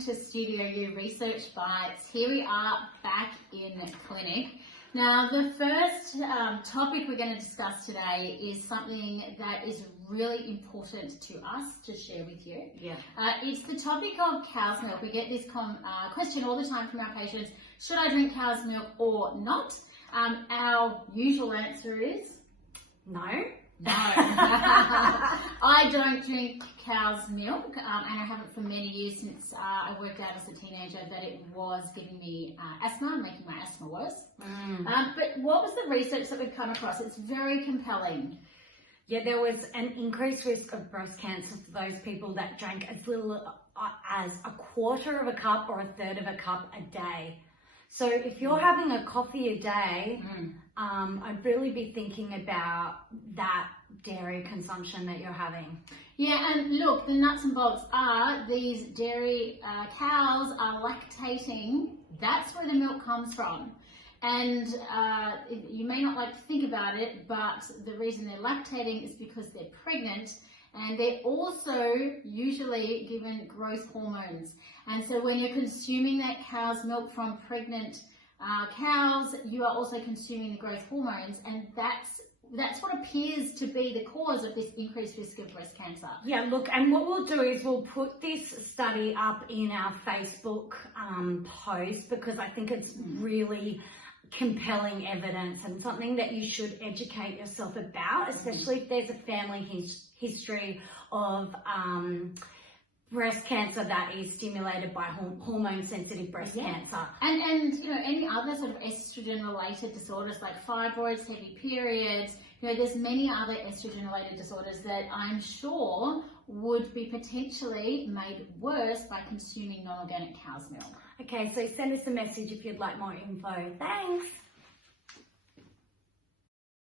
to Studio You Research Bites. Here we are back in clinic. Now, the first topic we're going to discuss today is something that is really important to us to share with you. Yeah. It's the topic of cow's milk. We get this question all the time from our patients: should I drink cow's milk or not? Our usual answer is No. no. I don't drink cow's milk, and I haven't for many years since I worked out as a teenager that it was giving me asthma, making my asthma worse. But what was the research that we've come across? It's very compelling. Yeah, there was an increased risk of breast cancer for those people that drank as little as a quarter of a cup or a third of a cup a day. So if you're having a coffee a day, I'd really be thinking about that dairy consumption that you're having. Yeah, and look, the nuts and bolts are these dairy cows are lactating. That's where the milk comes from. And you may not like to think about it, but the reason they're lactating is because they're pregnant, and they're also usually given growth hormones. And so when you're consuming that cow's milk from pregnant cows, you are also consuming the growth hormones, and that's what appears to be the cause of this increased risk of breast cancer. Yeah, look, and what we'll do is we'll put this study up in our Facebook post, because I think it's really compelling evidence and something that you should educate yourself about, especially if there's a family history of breast cancer that is stimulated by hormone-sensitive breast cancer. And you know, any other sort of estrogen-related disorders like fibroids, heavy periods, you know, there's many other estrogen-related disorders that I'm sure would be potentially made worse by consuming non-organic cow's milk. Okay, so send us a message if you'd like more info. Thanks.